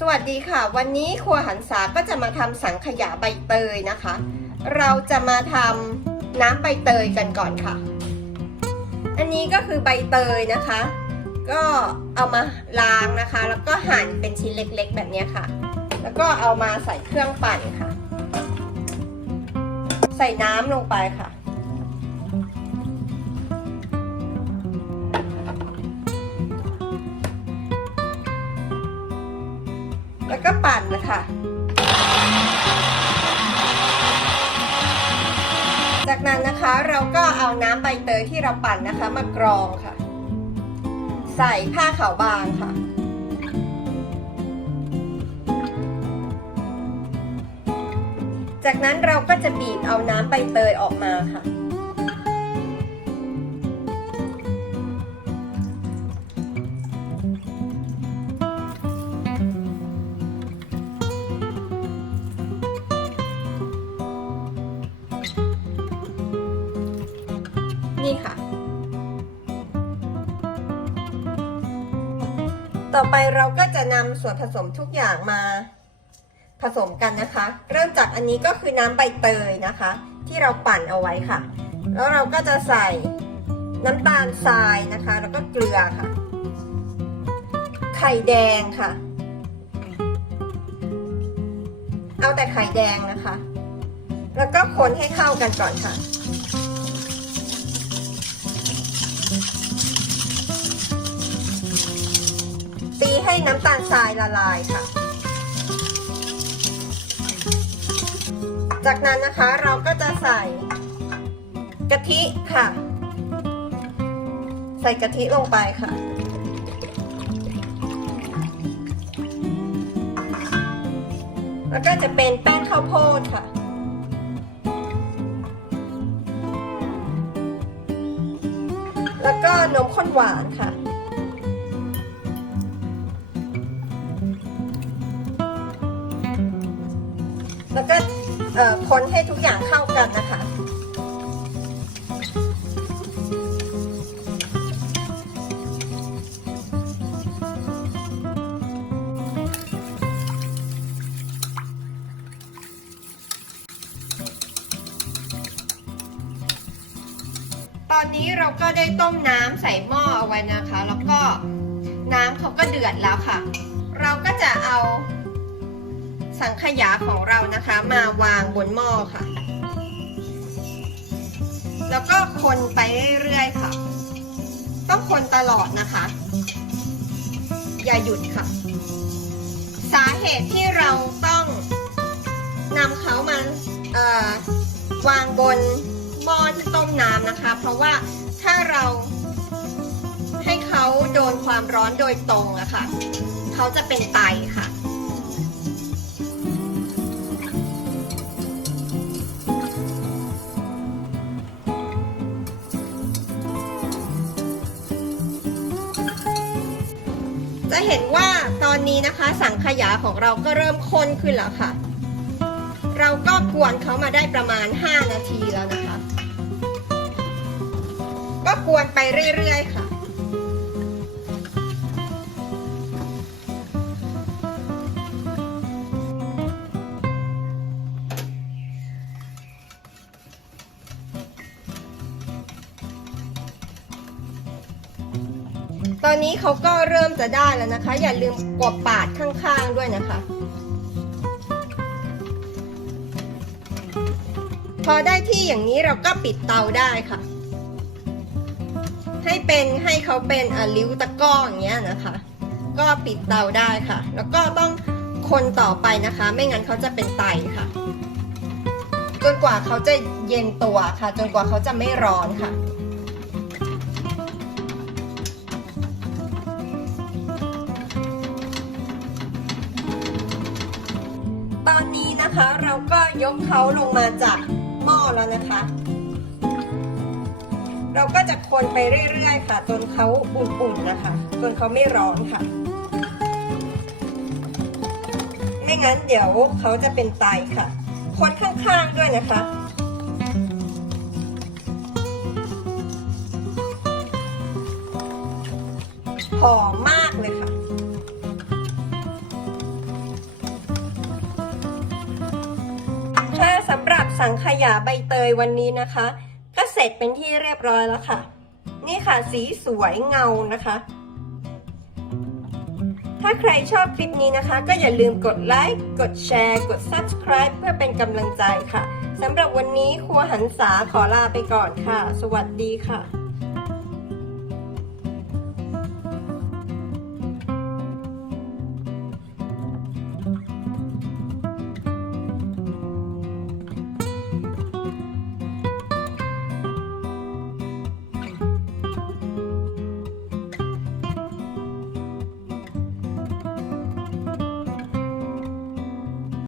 สวัสดีค่ะ วันนี้ครัวหันษาก็จะมาทำสังขยาใบเตยนะคะ เราจะมาทำน้ำใบเตยกันก่อนค่ะ อันนี้ก็คือใบเตยนะคะ ก็เอามาล้างนะคะ แล้วก็หั่นเป็นชิ้นเล็กๆ แบบนี้ค่ะ แล้วก็เอามาใส่เครื่องปั่นค่ะ ใส่น้ำลงไปค่ะ นนะคะ จากนั้นนะคะเราก็เอาน้ำใบเตยที่เราปั่นนะคะมากรองค่ะ ใส่ผ้าขาวบางค่ะจากนั้นเราก็จะบีบเอาน้ำใบเตยออกมาค่ะ นี่ค่ะ ต่อไปเราก็จะนำส่วนผสมทุกอย่างมาผสมกันนะคะ เริ่มจากอันนี้ก็คือน้ำใบเตยนะคะ ที่เราปั่นเอาไว้ค่ะ แล้วเราก็จะใส่น้ำตาลทรายนะคะ แล้วก็เกลือค่ะ ไข่แดงค่ะ เอาแต่ไข่แดงนะคะ แล้วก็คนให้เข้ากันก่อนค่ะ ให้น้ำตาลทรายละลายค่ะ จากนั้นนะคะเราก็จะใส่กะทิค่ะ ใส่กะทิลงไปค่ะแล้วก็จะเป็นแป้งข้าวโพดค่ะ แล้วก็นมข้นหวานค่ะ แล้วก็คนให้ทุกอย่างเข้ากันนะคะตอนนี้เราก็ได้ต้มน้ำใส่หม้อเอาไว้นะคะ แล้วก็น้ำเขาก็เดือดแล้วค่ะ เราก็จะเอา สังขยาของเรานะคะมาวางบนหม้อค่ะ แล้วก็คนไปเรื่อยๆค่ะ ต้องคนตลอดนะคะ อย่าหยุดค่ะ สาเหตุที่เราต้องนำเขามาวางบนหม้อที่ต้มน้ำนะคะ เพราะว่าถ้าเราให้เขาโดนความร้อนโดยตรงอะค่ะ เขาจะเป็นไตค่ะ จะเห็นว่าตอนนี้นะคะสังขยาของเราก็เริ่มข้นขึ้นแล้วค่ะ เราก็กวนเขามาได้ประมาณ 5 นาทีแล้วนะคะ ก็กวนไปเรื่อยๆค่ะ ตอนนี้เขาก็เริ่มจะได้แล้วนะคะ อย่าลืมกดปาดข้างๆด้วยนะคะ พอได้ที่อย่างนี้เราก็ปิดเตาได้ค่ะ ให้เป็นให้เขาเป็นริ้วตะก้ออย่างเงี้ยนะคะ ก็ปิดเตาได้ค่ะ แล้วก็ต้องคนต่อไปนะคะ ไม่งั้นเขาจะเป็นไตค่ะ จนกว่าเขาจะเย็นตัวค่ะ จนกว่าเขาจะไม่ร้อนค่ะ ตอนนี้นะคะเราก็ยกเขาลงมาจากหม้อแล้วนะคะ เราก็จะคนไปเรื่อยๆค่ะจนเขาอุ่นๆนะคะจนเขาไม่ร้อนค่ะ ไม่งั้นเดี๋ยวเขาจะเป็นไตค่ะ คนข้างๆด้วยนะคะหอมมาก สังขยาใบเตยวันนี้นะคะ ก็เสร็จเป็นที่เรียบร้อยแล้วค่ะ นี่ค่ะสีสวยเงานะคะ ถ้าใครชอบคลิปนี้นะคะ ก็อย่าลืมกดไลค์กดแชร์ กด Subscribe เพื่อเป็นกำลังใจค่ะสำหรับวันนี้ครัวหันษาขอลาไปก่อนค่ะ สวัสดีค่ะ